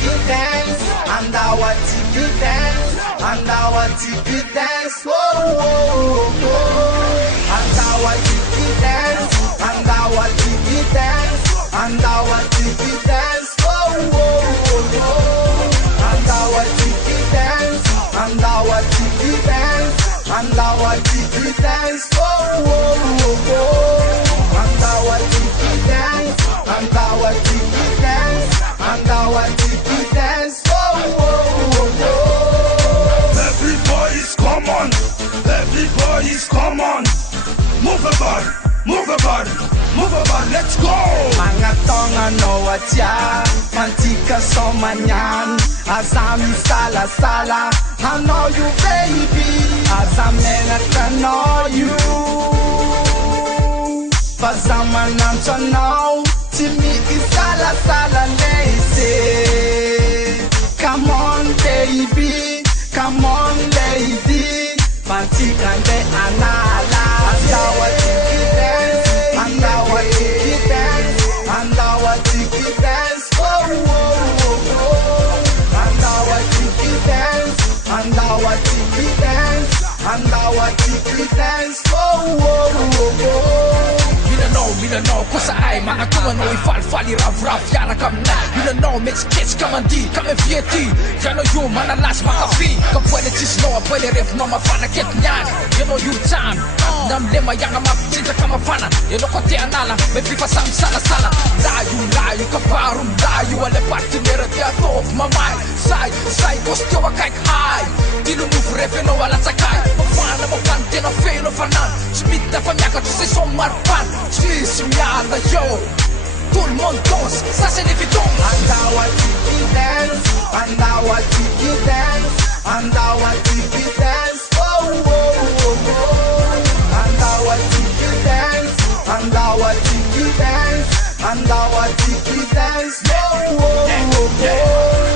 tiki dance, and our tiki dance, and our tiki dance. Oh, oh, oh. And our tiki dance, and our tiki dance, and our tiki dance. Oh, oh, oh. And our tiki dance, and our tiki dance, and our tiki dance. Oh, oh, oh. And our tiki dance, and our tiki dance, and our tiki dance. Oh, oh, oh. Everybody's come on, everybody's come on. Move the body, move the body, move the body, let's go. Mga tonga no atia, mantika so manyan. As I'm sala sala, I know you baby. As I'm in I know you. But I'm to know, to me is sala sala lazy. Come on baby, come on lady. Mantika de anala. And our tiki dance, and our tiki dance, and our tiki dance. Oh, oh, oh, oh. And our tiki dance, and our tiki dance, and our tiki dance. Oh, oh, oh, oh. Me don't know, cause I mga tunga no ifal-fali raf-raf yana kamna. You don't know, mix kids kamandi, kame vieti. You know you manalas makafi. Ka pwede chisno, pwede ref no mafana ket nyan. You know you time, nam lema yang map cinta kama fana. You know kote anala, me pifa sam sala-sala. Layu kaparum, layu ale party nera tia top mamay. Sai kostyo wa kijk high. Tilo move refe no wala sakay. Mafana mo kante no fe no fanan. Smita famyaka to se sommar fan. Miala yo, tout le monde danse, ça c'est l'évidence. And our tiki dance, and our tiki dance, and our tiki dance. Oh, oh, oh, oh. And our tiki dance, and our tiki dance, and our tiki dance. Oh, oh, oh, oh.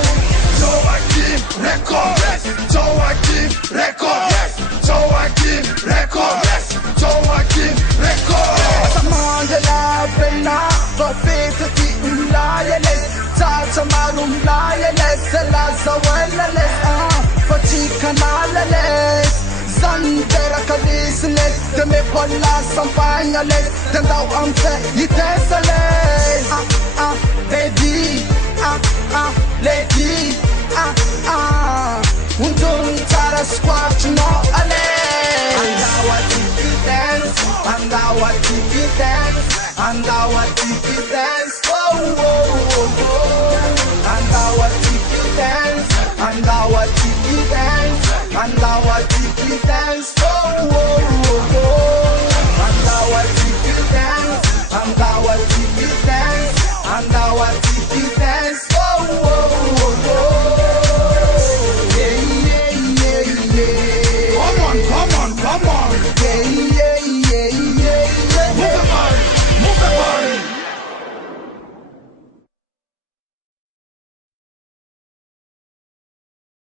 Joachim record, yes. Joachim record, yes. Joachim record, yes. Joachim record. Samandala bella, profeta ti lioness, tata marum lioness, la zawelless, fatika nalales, zandera kalisles, de me polla sampagnes, tendau amte itesales, baby, lady, undun tara squat no ale. And our tiki dance, and our tiki dance, and our tiki dance. Oh, oh, oh, oh. And our tiki dance, and our tiki dance, and our tiki dance. Oh, oh, oh, oh. And our tiki dance, and our tiki dance, and our tiki dance. Oh, oh, oh, oh. Yeah, yeah, yeah, yeah. Come on, come on, come on.